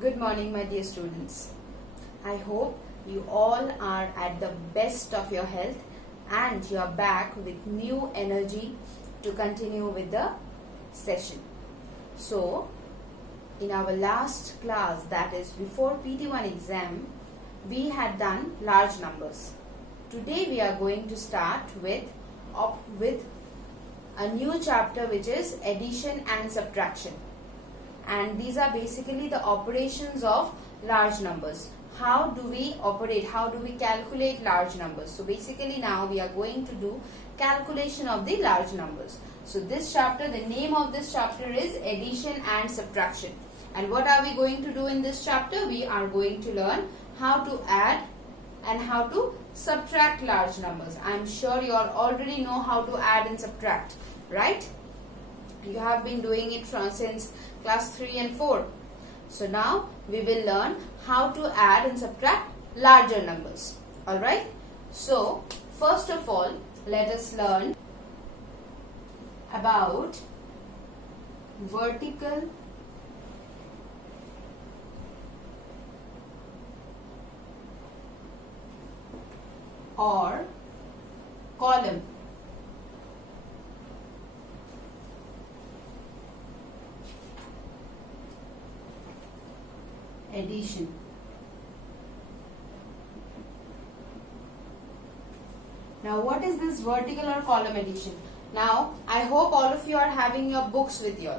Good morning, my dear students. I hope you all are at the best of your health and you are back with new energy to continue with the session. So, in our last class, that is before PT1 exam, we had done large numbers. Today we are going to start with a new chapter, which is addition and subtraction. And these are basically the operations of large numbers. How do we operate? How do we calculate large numbers? So basically now we are going to do calculation of the large numbers. So this chapter, the name of this chapter is addition and subtraction. And what are we going to do in this chapter? We are going to learn how to add and how to subtract large numbers. I am sure you all already know how to add and subtract, right? You have been doing it since class 3 and 4. So now we will learn how to add and subtract larger numbers. Alright. So first of all, let us learn about vertical or column. Addition. Now what is this vertical or column addition? Now I hope all of you are having your books with you,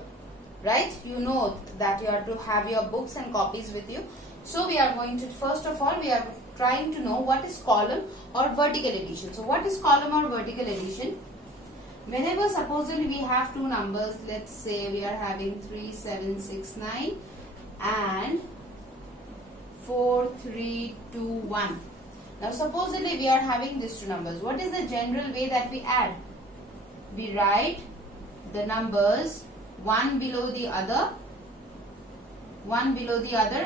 right? You know that you have to have your books and copies with you. So we are going to, first of all, we are trying to know what is column or vertical addition. So what is column or vertical addition? Whenever supposedly we have two numbers, let's say we are having 3769 and 4321. Now supposedly we are having these two numbers. What is the general way that we add? We write the numbers one below the other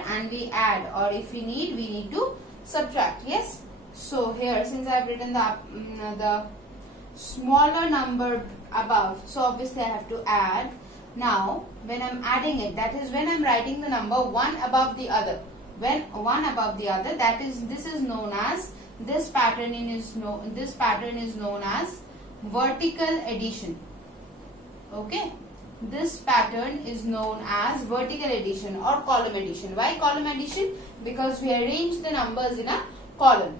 and we add, or if we need to subtract. Yes. So here, since I have written the smaller number above, so obviously I have to add. Now when I am adding it, that is when I am writing the number one above the other. When one above the other, that is, this is known as, this pattern is known as vertical addition. Okay, this pattern is known as vertical addition or column addition. Why column addition? Because we arrange the numbers in a column.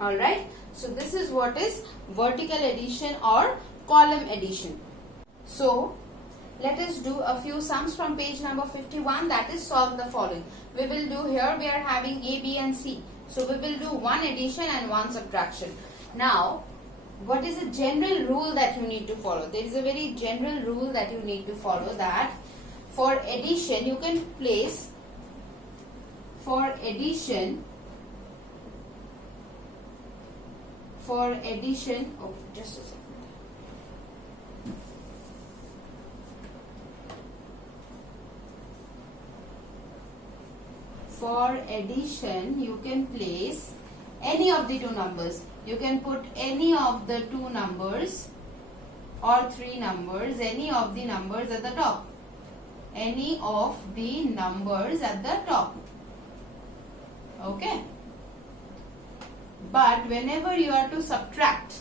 Alright, so this is what is vertical addition or column addition. So let us do a few sums from page number 51, that is solve the following. We will do here, we are having A, B and C. So we will do one addition and one subtraction. Now, what is a general rule that you need to follow? There is a very general rule that you need to follow, that for addition you can place, for addition, oh just a second. For addition, you can place any of the two numbers. You can put any of the two numbers or three numbers, any of the numbers at the top. Any of the numbers at the top. Okay. But whenever you are to subtract,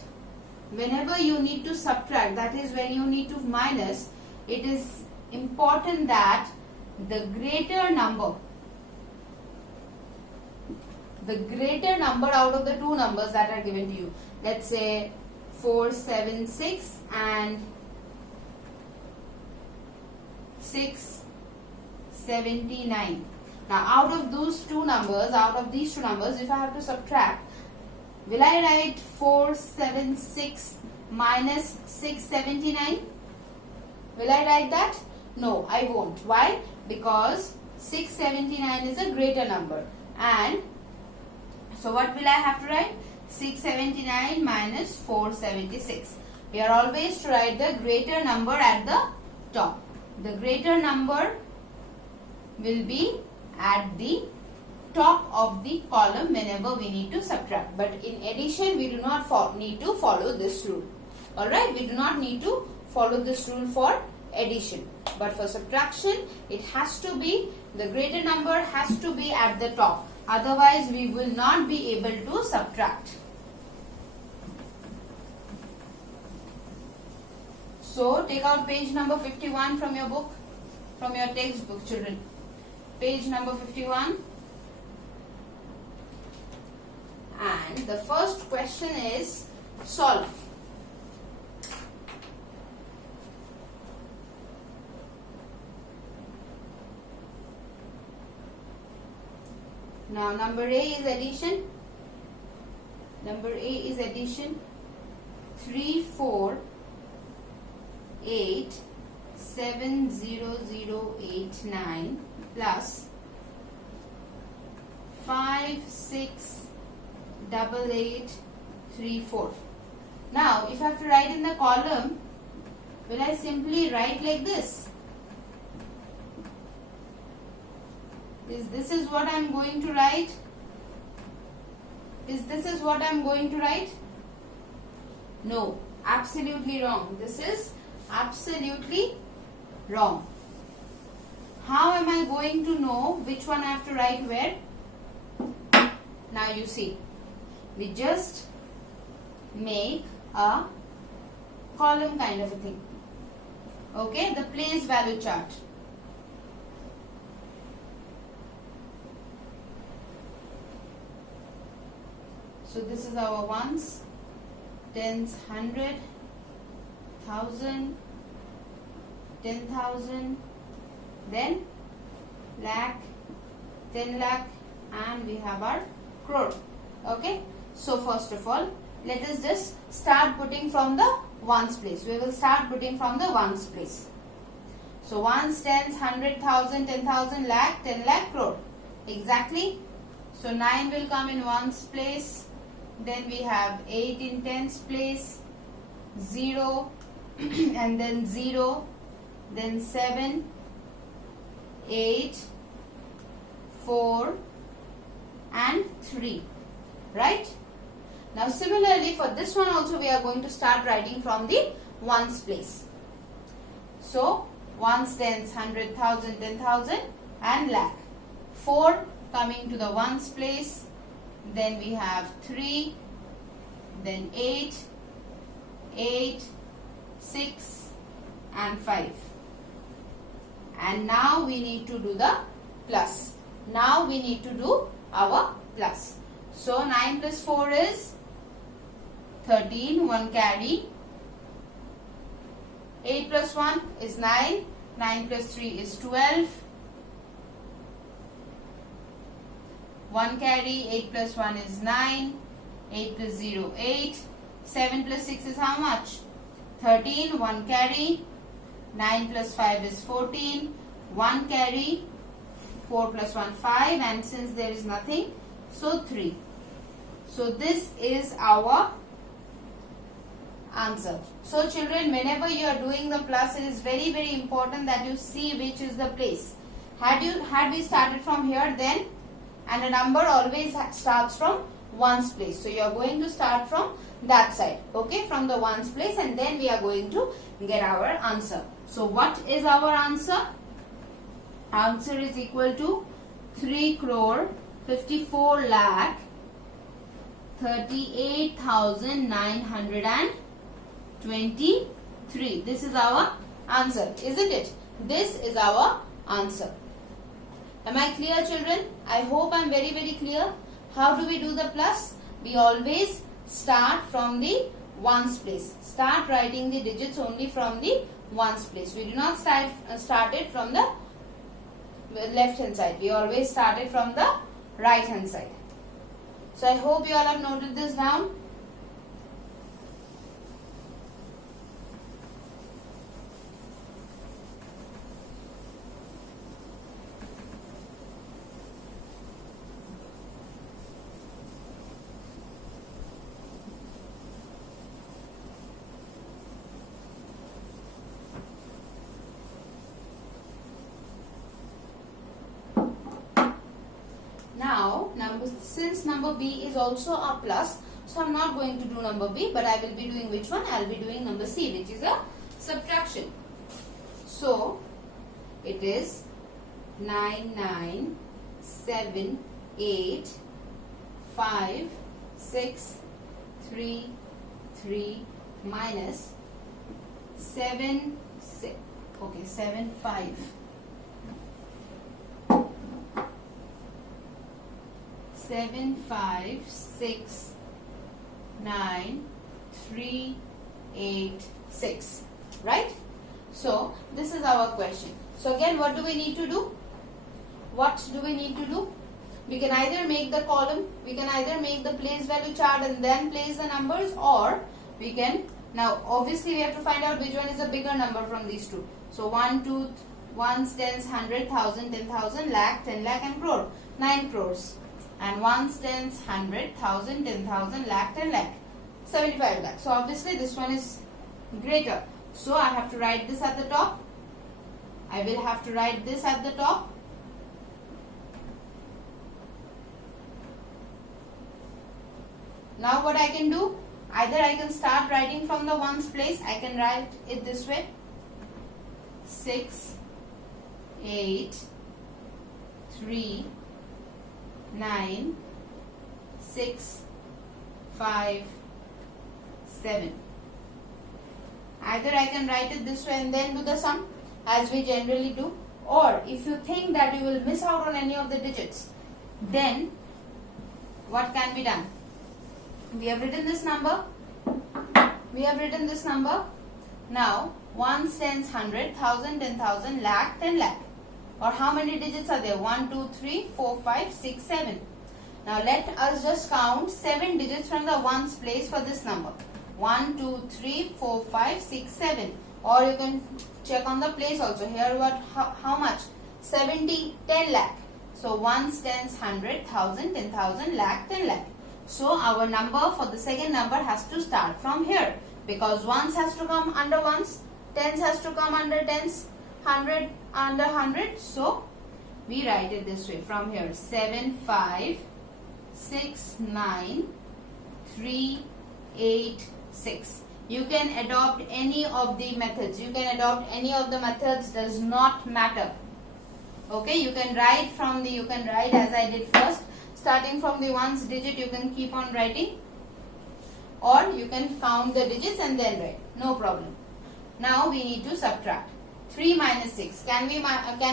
whenever you need to subtract, that is when you need to minus, it is important that the greater number out of the two numbers that are given to you, let's say 476 and 679. Now out of these two numbers, if I have to subtract, will I write 476 minus 679? Will I write that? No, I won't. Why? Because 679 is a greater number. And so what will I have to write? 679 minus 476. We are always to write the greater number at the top. The greater number will be at the top of the column whenever we need to subtract. But in addition, we do not need to follow this rule. Alright, we do not need to follow this rule for addition. But for subtraction, it has to be, the greater number has to be at the top. Otherwise, we will not be able to subtract. So, take out page number 51 from your book, from your textbook, children. Page number 51. And the first question is solve. Now number A is addition. Number A is addition. 3, 4, 8, 7, 0, 0, 8, 9 plus 5, 6, 8, 8, 3, 4. Now if I have to write in the column, will I simply write like this? This is what I am going to write? This is what I am going to write? No, absolutely wrong. This is absolutely wrong. How am I going to know which one I have to write where? Now you see, we just make a column kind of a thing. Okay, the place value chart. So this is our ones, tens, 100, 1000, 10,000, then lakh, 10 lakh, and we have our crore. Okay. So first of all, let us just start putting from the ones place. We will start putting from the ones place. So ones, tens, 100, 1000, 10,000, lakh, 10 lakh, crore. Exactly. So 9 will come in ones place. Then we have 8 in tens place, 0 and then 0, then 7, 8, 4 and 3, right? Now similarly for this one also we are going to start writing from the ones place. So ones, tens, 100, 1000, 10,000 and lakh. 4 coming to the ones place. Then we have 3, then 8, 8, 6 and 5. And now we need to do the plus. Now we need to do our plus. So 9 plus 4 is 13, 1 carry. 8 plus 1 is 9, 9 plus 3 is 12. 1 carry, 8 plus 1 is 9, 8 plus 0, 8, 7 plus 6 is how much? 13, 1 carry, 9 plus 5 is 14, 1 carry, 4 plus 1, 5, and since there is nothing, so 3. So this is our answer. So children, whenever you are doing the plus, it is very, very important that you see which is the place. Had we started from here, then and a number always starts from ones place. So you are going to start from that side, okay, from the ones place, and then we are going to get our answer. So what is our answer? Answer is equal to 3 crore 54 lakh 38,923. This is our answer, isn't it? This is our answer. Am I clear, children? I hope I am very, very clear. How do we do the plus? We always start from the ones place. Start writing the digits only from the ones place. We do not start it from the left hand side. We always start it from the right hand side. So I hope you all have noted this down. Now, since number B is also a plus, so I am not going to do number B, but I will be doing which one? I will be doing number C, which is a subtraction. So, it is 9978563 minus 7569386, right? So this is our question. So again, what do we need to do? What do we need to do? We can either make the column, we can either make the place value chart and then place the numbers, or we can, now obviously we have to find out which one is a bigger number from these two. So 1, 2, ones, tens, 100, 1000, 10,000, lakh, 10 lakh and crore, 9 crores. And ones, tens, 100, 1000, 10,000, lakh, 10 lakh, 75 lakh. So obviously this one is greater. So I have to write this at the top. I will have to write this at the top. Now what I can do, either I can start writing from the ones place. I can write it this way: 6, 8, 3, 9, 6, 5, 7. Either I can write it this way and then do the sum, as we generally do, or if you think that you will miss out on any of the digits, then what can be done? We have written this number. Now ones, tens, 100, 1000, 10,000, lakh, 10 lakh. Or how many digits are there? 1, 2, 3, 4, 5, 6, 7. Now let us just count 7 digits from the ones place for this number. 1, 2, 3, 4, 5, 6, 7. Or you can check on the place also. Here what? How much? 70, 10 lakh. So ones, tens, 100, 1000, 10,000, lakh, 10 lakh. So our number for the second number has to start from here, because ones has to come under ones, tens has to come under tens, 100 under 100. So we write it this way from here: 7, 5, 6, 9, 3, 8, 6. You can adopt any of the methods. Does not matter. Okay, you can write as I did first. Starting from the ones digit, you can keep on writing, or you can count the digits and then write. No problem. Now we need to subtract. 3 minus 6. Can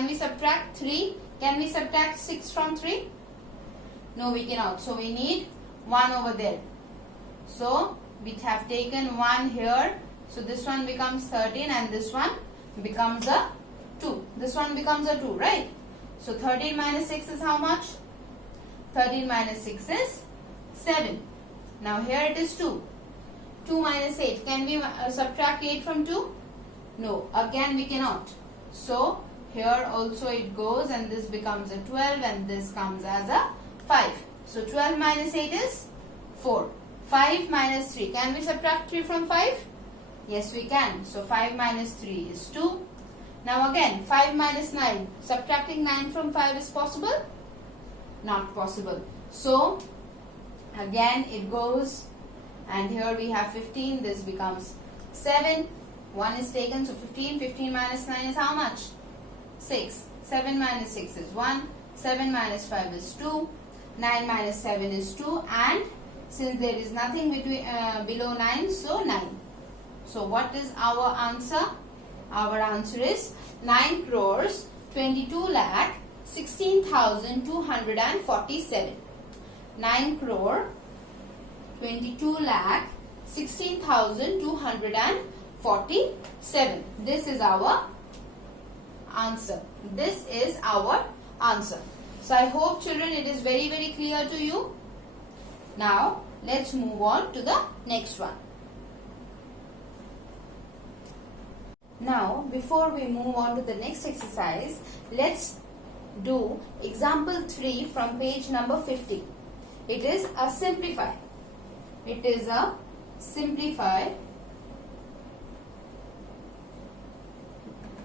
we subtract 3? Can we subtract 6 from 3? No, we cannot. So we need 1 over there. So we have taken 1 here. So this one becomes 13 and this one becomes a 2. This one becomes a 2, right? So 13 minus 6 is how much? 13 minus 6 is 7. Now here it is 2. 2 minus 8. Can we subtract 8 from 2? No. Again we cannot. So here also it goes and this becomes a 12 and this comes as a 5. So 12 minus 8 is 4. 5 minus 3. Can we subtract 3 from 5? Yes, we can. So 5 minus 3 is 2. Now again 5 minus 9. Subtracting 9 from 5 is possible? Not possible. So again it goes, and here we have 15. This becomes 7. 1 is taken, so 15. 15 minus 9 is how much? 6. 7 minus 6 is 1. 7 minus 5 is 2. 9 minus 7 is 2. And since there is nothing between below 9, so 9. So what is our answer? Our answer is 9 crores 22 lakh 16,247. 9 crore 22 lakh 16,247. This is our answer. So I hope, children, it is very, very clear to you. Now let's move on to the next one. Now before we move on to the next exercise, let's do example 3 from page number 50. It is a simplify.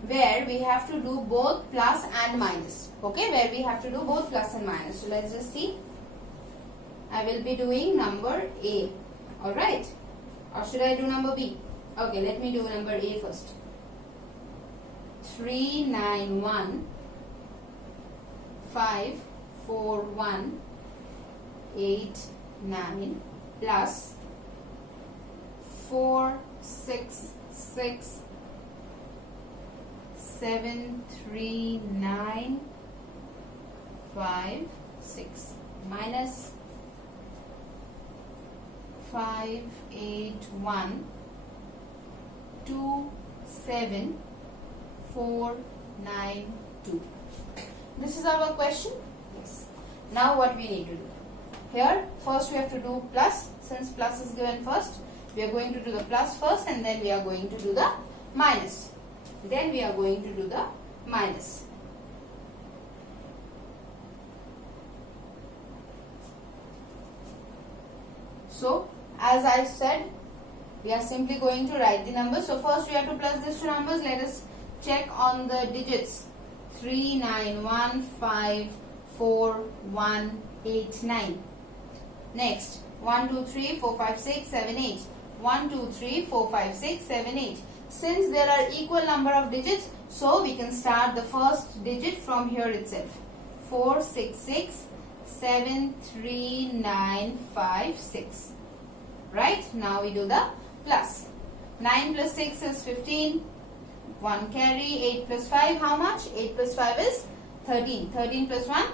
Where we have to do both plus and minus. Okay, where we have to do both plus and minus. So let's just see. I will be doing number A. Alright. Or should I do number B? Okay, let me do number A first. 391 541 89 plus 466 739 56 minus 581 27492. This is our question. Yes. Now what we need to do? Here first we have to do plus. Since plus is given first, we are going to do the plus first, and then we are going to do the minus. Then we are going to do the minus. So as I said, we are simply going to write the numbers. So first we have to plus these two numbers. Let us check on the digits. 39154 Next 1 2 3 4 5 6 7 8. 1 2 3 4 5 6 7 8. Since there are equal number of digits, so we can start the first digit from here itself. 466 73956. Right? Now we do the plus. 9 plus 6 is 15. 1 carry. 8 plus 5, how much? 8 plus 5 is 13. 13 plus 1,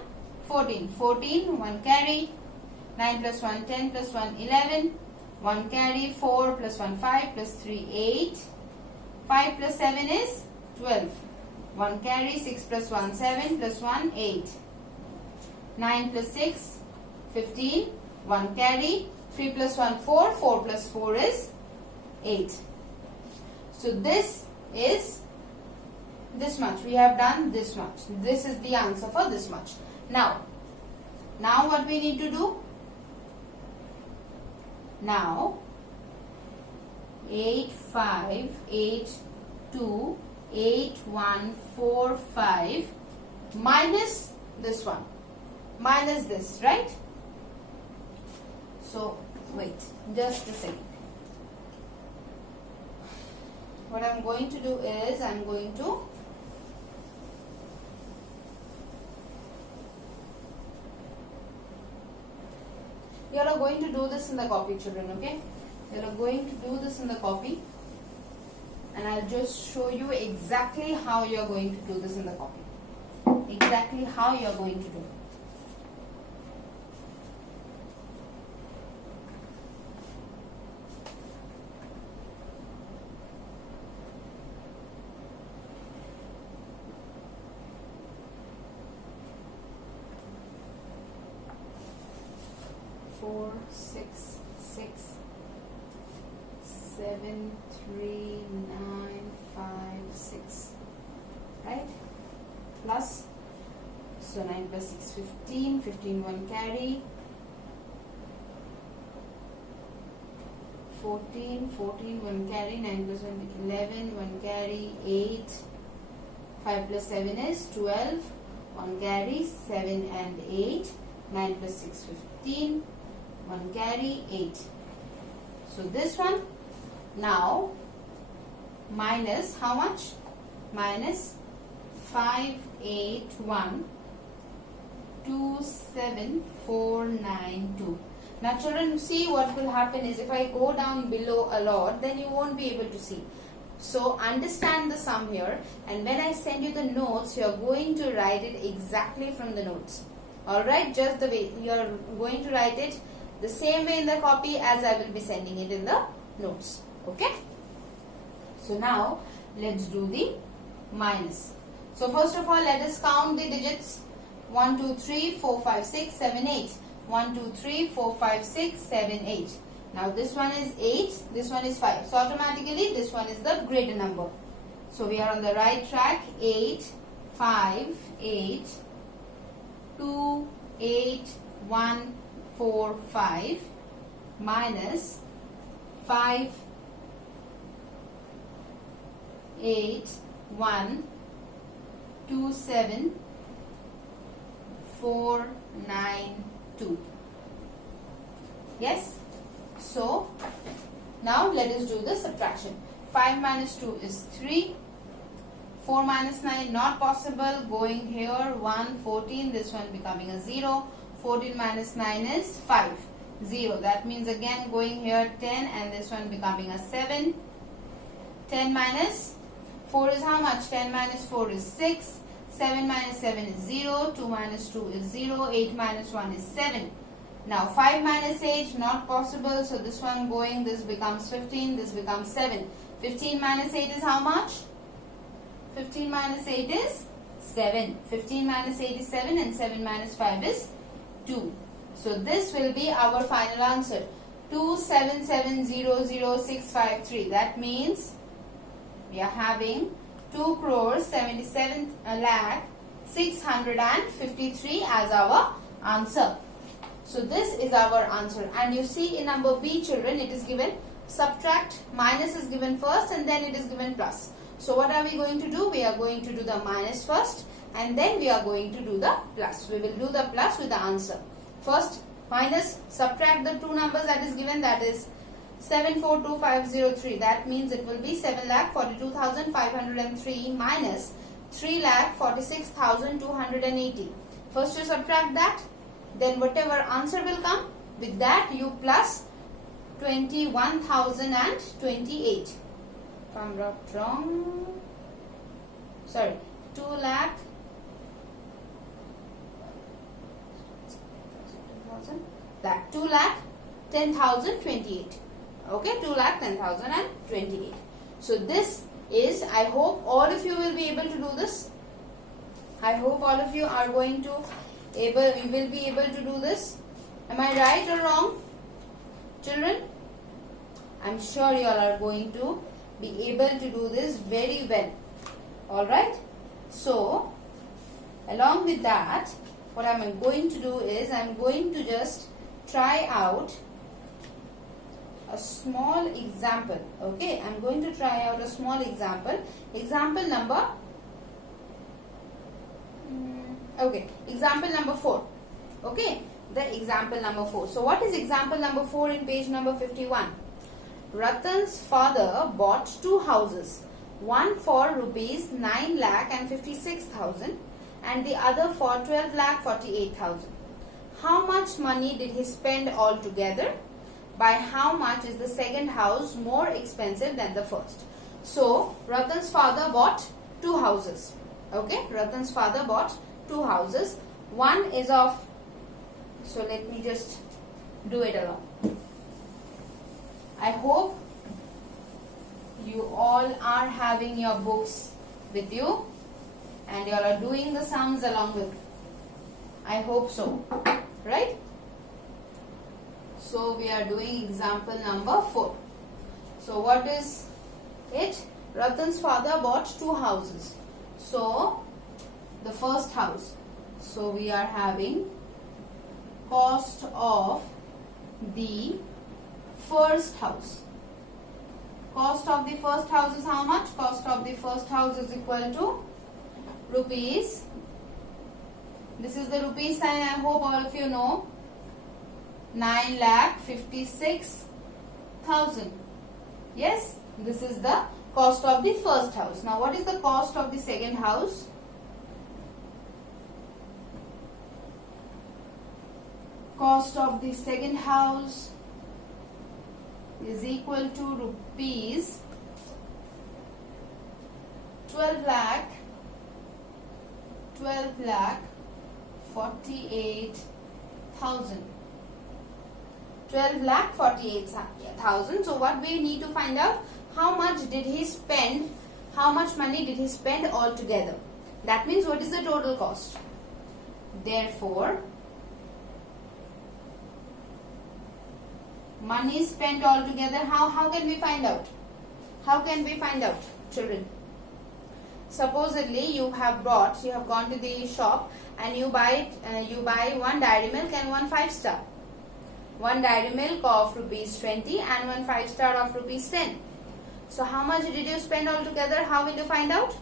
14. 14, 1 carry. 9 plus 1, 10 plus 1, 11. 1 carry. 4 plus 1, 5 plus 3, 8. 5 plus 7 is 12. 1 carry. 6 plus 1, 7 plus 1, 8. 9 plus 6, 15. 1 carry. 3 plus 1, 4. 4 plus 4 is 8. So this is this much. We have done this much. This is the answer for this much. Now what we need to do? Now 85828145 minus this one. Minus this, right? So wait, just a second. What I'm going to do is you are going to do this in the copy, children, okay? You are going to do this in the copy, and I'll just show you exactly how you are going to do this in the copy. Exactly how you are going to do. Four, 6, 6, 7, 3, 9, 5, 6, right? Plus, so 9 plus 6, 15, 15, 1 carry, 14, 14, 1 carry, 9 plus 1, 11, 1 carry, 8, 5 plus 7 is 12, 1 carry, 7 and 8, 9 plus 6, 15, 1 carry, 8. So this one now minus how much? Minus 581 27492. Now children, see what will happen is if I go down below a lot, then you won't be able to see. So understand the sum here, and when I send you the notes, you are going to write it exactly from the notes. Alright, just the way you are going to write it the same way in the copy as I will be sending it in the notes. Okay? So now let's do the minus. So first of all, let us count the digits. 1, 2, 3, 4, 5, 6, 7, 8. 1, 2, 3, 4, 5, 6, 7, 8. Now this one is 8, this one is 5. So automatically this one is the greater number. So we are on the right track. 8, 5, 8, 2, 8, 1, 4, 5 minus 5, 8, 1, 2, 7, 4, 9, 2. Yes? So, now let us do the subtraction. 5 minus 2 is 3. 4 minus 9 not possible. Going here 1, 14, this one becoming a 0. 14 minus 9 is 5, 0. That means again going here 10 and this one becoming a 7. 10 minus 4 is how much? 10 minus 4 is 6. 7 minus 7 is 0. 2 minus 2 is 0. 8 minus 1 is 7. Now 5 minus 8 not possible. So this one going, this becomes 15, this becomes 7. 15 minus 8 is how much? 15 minus 8 is 7. 15 minus 8 is 7 and 7 minus 5 is 2. So this will be our final answer. 277,00653. That means we are having 2,77,653 as our answer. So this is our answer. And you see in number B, children, it is given subtract, minus is given first and then it is given plus. So what are we going to do? We are going to do the minus first and then we are going to do the plus. We will do the plus with the answer. First minus, subtract the two numbers that is given, that is 742503. That means it will be 7,42,503 minus 3,46,280. First you subtract that, then whatever answer will come, with that you plus 21,028. If I'm not wrong, sorry, 2 lakh, that 2 lakh 10,028. Okay, 2 lakh 10,028. So this is, I hope all of you will be able to do this. I hope all of you are going to you will be able to do this. Am I right or wrong, children? I'm sure you all are going to be able to do this very well. Alright. So, along with that, what I'm going to do is, I'm going to just try out a small example. Okay, I'm going to try out a small example. Example number, example number 4. Okay, the example number 4. So, what is example number 4 in page number 51? Ratan's father bought 2 houses, one for rupees 9,56,000 and the other for 12,48,000. How much money did he spend altogether? By how much is the second house more expensive than the first? So, Ratan's father bought 2 houses. Okay, Ratan's father bought 2 houses. One is of, so let me just do it along. I hope you all are having your books with you and you all are doing the sums along with me. I hope so, right? So we are doing example number 4. So what is it? Ratan's father bought 2 houses. So the first house. So we are having cost of the first house. Cost of the first house is how much? Cost of the first house is equal to rupees. This is the rupees sign, I hope all of you know. 9,56,000. Yes, this is the cost of the first house. Now what is the cost of the second house? Cost of the second house is equal to rupees 12,48,000. 12,48,000. So what we need to find out, how much did he spend, how much money did he spend altogether? That means what is the total cost? Therefore, money spent altogether, how can we find out? How can we find out, children? Supposedly you have gone to the shop and you buy one dairy milk and one 5-star. One dairy milk of rupees 20 and one 5-star of rupees 10. So how much did you spend altogether? How will you find out?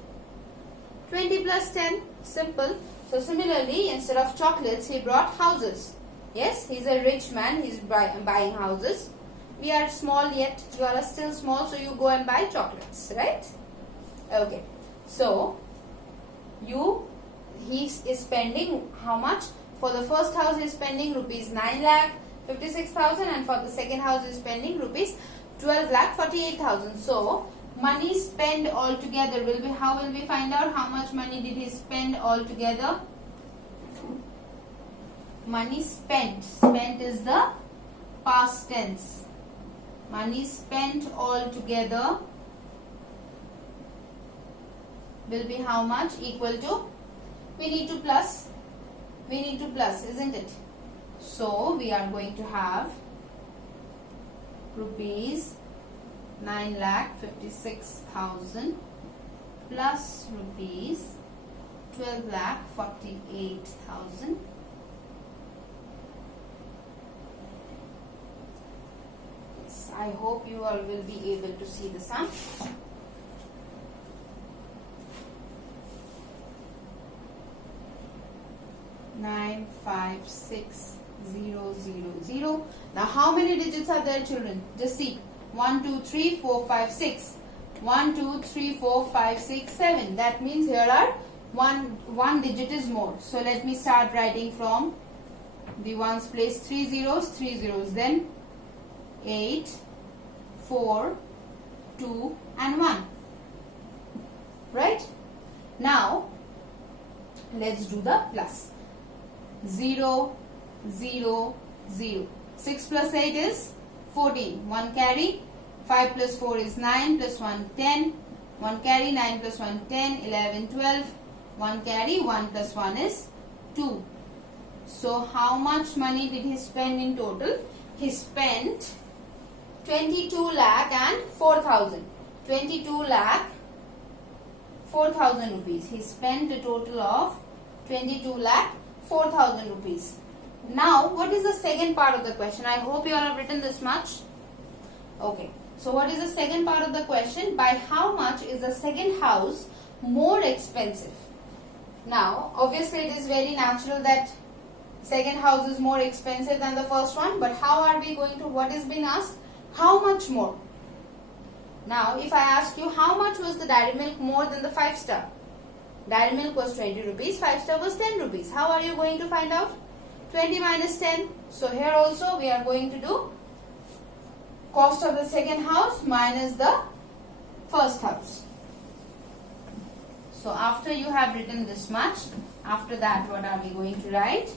20 plus 10. Simple. So similarly, instead of chocolates, he brought houses. Yes, he's a rich man. He's buying houses. We are small yet. You all are still small, so you go and buy chocolates, right? Okay. So he is spending how much? For the first house he is spending rupees 9,56,000 and for the second house he is spending rupees 12,48,000. So money spent altogether will be, how will we find out how much money did he spend altogether? Money spent. Spent is the past tense. Money spent altogether will be how much? Equal to, we need to plus, isn't it? So we are going to have rupees 9,56,000 plus rupees 12,48,000. Yes, I hope you all will be able to see the sum. Nine, 5, 6, 0, 0, 0. Now how many digits are there, children? Just see. 1, 2, 3, 4, 5, 6. 1, 2, 3, 4, 5, 6, 7. That means here are one digit is more. So let me start writing from the ones place 3 zeros, 3 zeros. Then 8, 4, 2 and 1. Right? Now let's do the plus. 0, 0, 0. 6 plus 8 is 14. 1 carry. 5 plus 4 is 9 plus 1 10. 1 carry. 9 plus 1 10. 11 12. 1 carry. 1 plus 1 is 2. So how much money did he spend in total? He spent 22 lakh and 4,000. 22 lakh 4,000 rupees. He spent a total of 22 lakh 4,000 rupees. Now, what is the second part of the question? I hope you all have written this much. Okay. So, what is the second part of the question? By how much is the second house more expensive? Now, obviously, it is very natural that second house is more expensive than the first one. But how are we going to, what is being asked? How much more? Now, if I ask you, how much was the Dairy Milk more than the 5-star? Dairy Milk was 20 rupees, 5-star was 10 rupees. How are you going to find out? 20 minus 10. So here also we are going to do cost of the second house minus the first house. So after you have written this much, after that what are we going to write?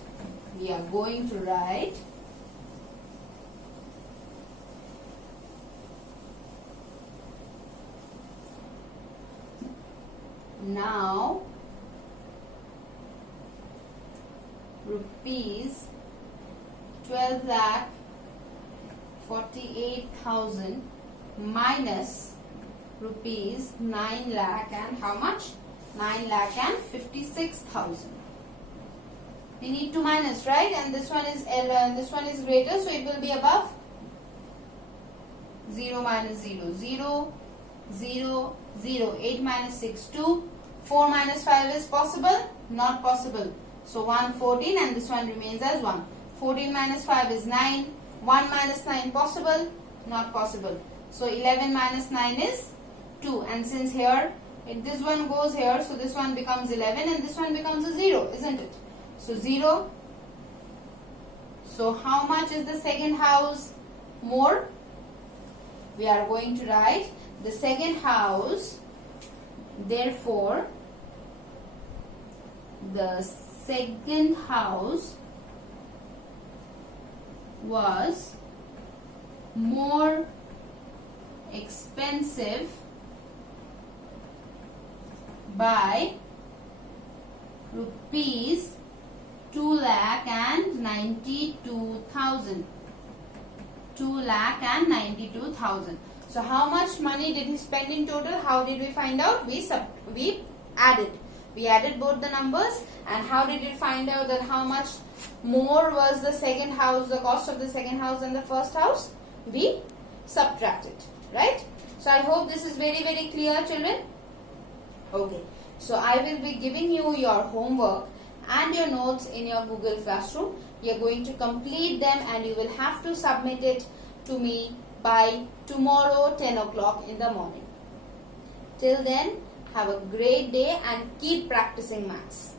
We are going to write now rupees 12,48,000 minus rupees 9 lakh and how much? 9 lakh and 56,000. We need to minus, right? And this one is greater, so it will be above. 0 minus 0, 0, 0, 0. 8 minus 6, 2. 4 minus 5 is possible? Not possible. So 1, 14 and this one remains as 1. 14 minus 5 is 9. 1 minus 9 possible? Not possible. So 11 minus 9 is 2. And since here, this one goes here, so this one becomes 11 and this one becomes a 0, isn't it? So 0. So how much is the second house more? We are going to write the second house, therefore the second house was more expensive by rupees 2,92,000. 2,92,000. So how much money did he spend in total? How did we find out? We added. We added both the numbers, and how did we find out that how much more was the second house, the cost of the second house than the first house? We subtracted, right? So I hope this is very, very clear, children. Okay. So I will be giving you your homework and your notes in your Google Classroom. You are going to complete them and you will have to submit it to me by tomorrow 10 o'clock in the morning. Till then, Have a great day and keep practicing maths.